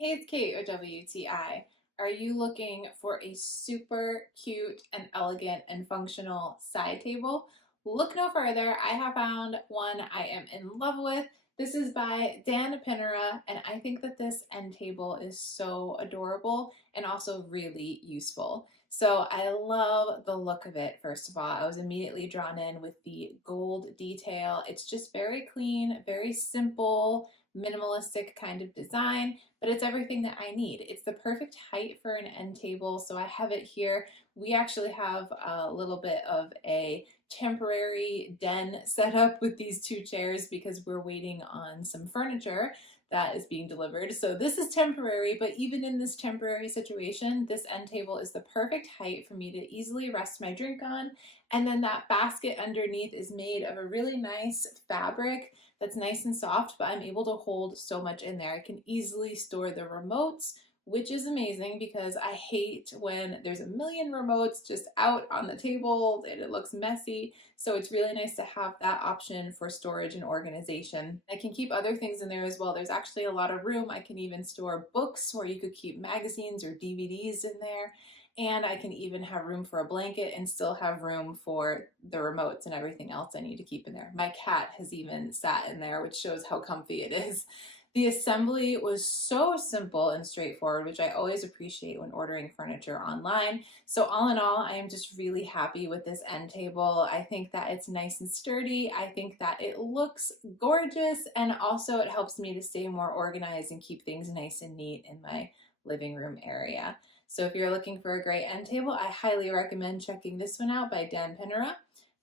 Hey, it's Kate or WTI. Are you looking for a super cute and elegant and functional side table? Look no further. I have found one I am in love with. This is by danpinera, and I think that this end table is so adorable and also really useful. So I love the look of it, first of all. I was immediately drawn in with the gold detail. It's just very clean, very simple, minimalistic kind of design, but it's everything that I need. It's the perfect height for an end table, so I have it here. We actually have a little bit of a temporary den set up with these two chairs because we're waiting on some furniture that is being delivered. So this is temporary, but even in this temporary situation, this end table is the perfect height for me to easily rest my drink on. And then that basket underneath is made of a really nice fabric that's nice and soft, but I'm able to hold so much in there. I can easily store the remotes, which is amazing because I hate when there's a million remotes just out on the table and it looks messy. So it's really nice to have that option for storage and organization. I can keep other things in there as well. There's actually a lot of room. I can even store books, or you could keep magazines or DVDs in there. And I can even have room for a blanket and still have room for the remotes and everything else I need to keep in there. My cat has even sat in there, which shows how comfy it is. The assembly was so simple and straightforward, which I always appreciate when ordering furniture online. So all in all, I am just really happy with this end table. I think that it's nice and sturdy. I think that it looks gorgeous, and also it helps me to stay more organized and keep things nice and neat in my living room area. So if you're looking for a great end table, I highly recommend checking this one out by danpinera,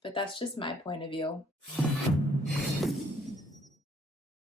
but that's just my point of view.